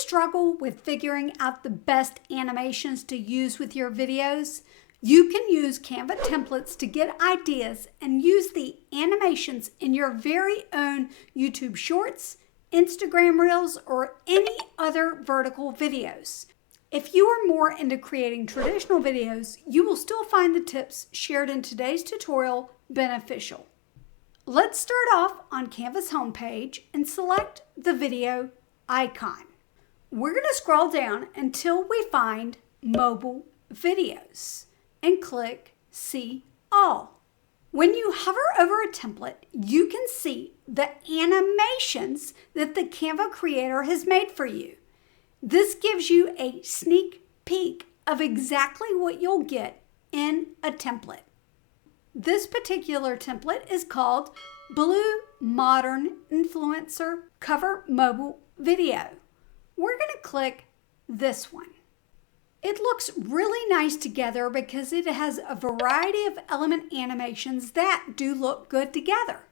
struggle with figuring out the best animations to use with your videos? You can use Canva templates to get ideas and use the animations in your very own YouTube Shorts, Instagram Reels, or any other vertical videos. If you are more into creating traditional videos, you will still find the tips shared in today's tutorial beneficial. Let's start off on Canva's homepage and select the video icon. We're going to scroll down until we find Mobile Videos and click See All. When you hover over a template, you can see the animations that the Canva creator has made for you. This gives you a sneak peek of exactly what you'll get in a template. This particular template is called Blue Modern Influencer Cover Mobile Video. We're going to click this one. It looks really nice together because it has a variety of element animations that do look good together.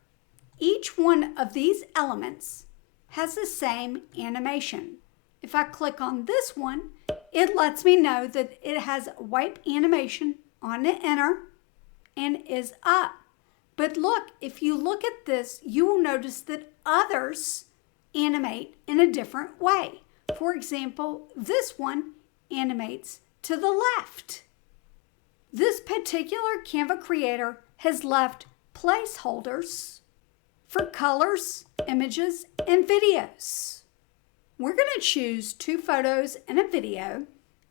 Each one of these elements has the same animation. If I click on this one, it lets me know that it has a wipe animation on the inner and is up. But look, if you look at this, you will notice that others animate in a different way. For example, this one animates to the left. This particular Canva creator has left placeholders for colors, images, and videos. We're going to choose 2 photos and a video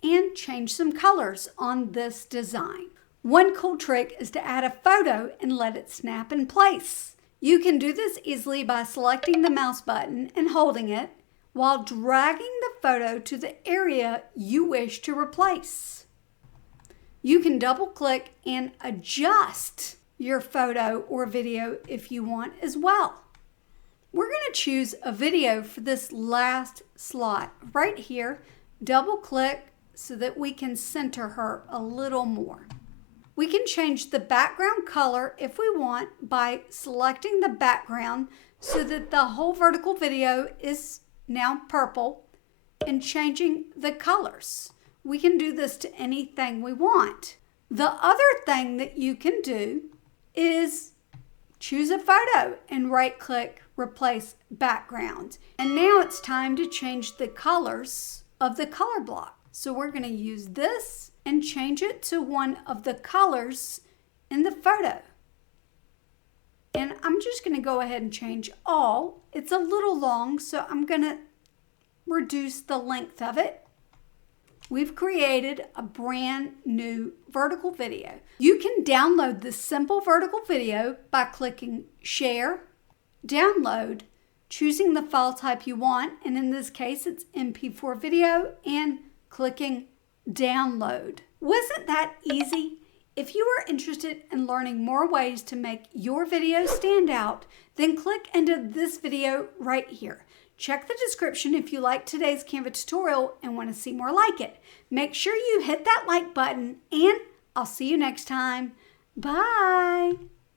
and change some colors on this design. One cool trick is to add a photo and let it snap in place. You can do this easily by selecting the mouse button and holding it while dragging the photo to the area you wish to replace. You can double click and adjust your photo or video if you want as well. We're going to choose a video for this last slot right here. Double click so that we can center her a little more. We can change the background color if we want by selecting the background so that the whole vertical video is now purple and changing the colors. We can do this to anything we want. The other thing that you can do is choose a photo and right click replace background. And now it's time to change the colors of the color block. So we're going to use this and change it to one of the colors in the photo. And I'm just going to go ahead and change all. It's a little long, so I'm going to reduce the length of it. We've created a brand new vertical video. You can download this simple vertical video by clicking Share, Download, choosing the file type you want, and in this case it's MP4 video, and clicking Download. Wasn't that easy? If you are interested in learning more ways to make your videos stand out, then click into this video right here. Check the description if you like today's Canva tutorial and want to see more like it. Make sure you hit that like button, and I'll see you next time. Bye!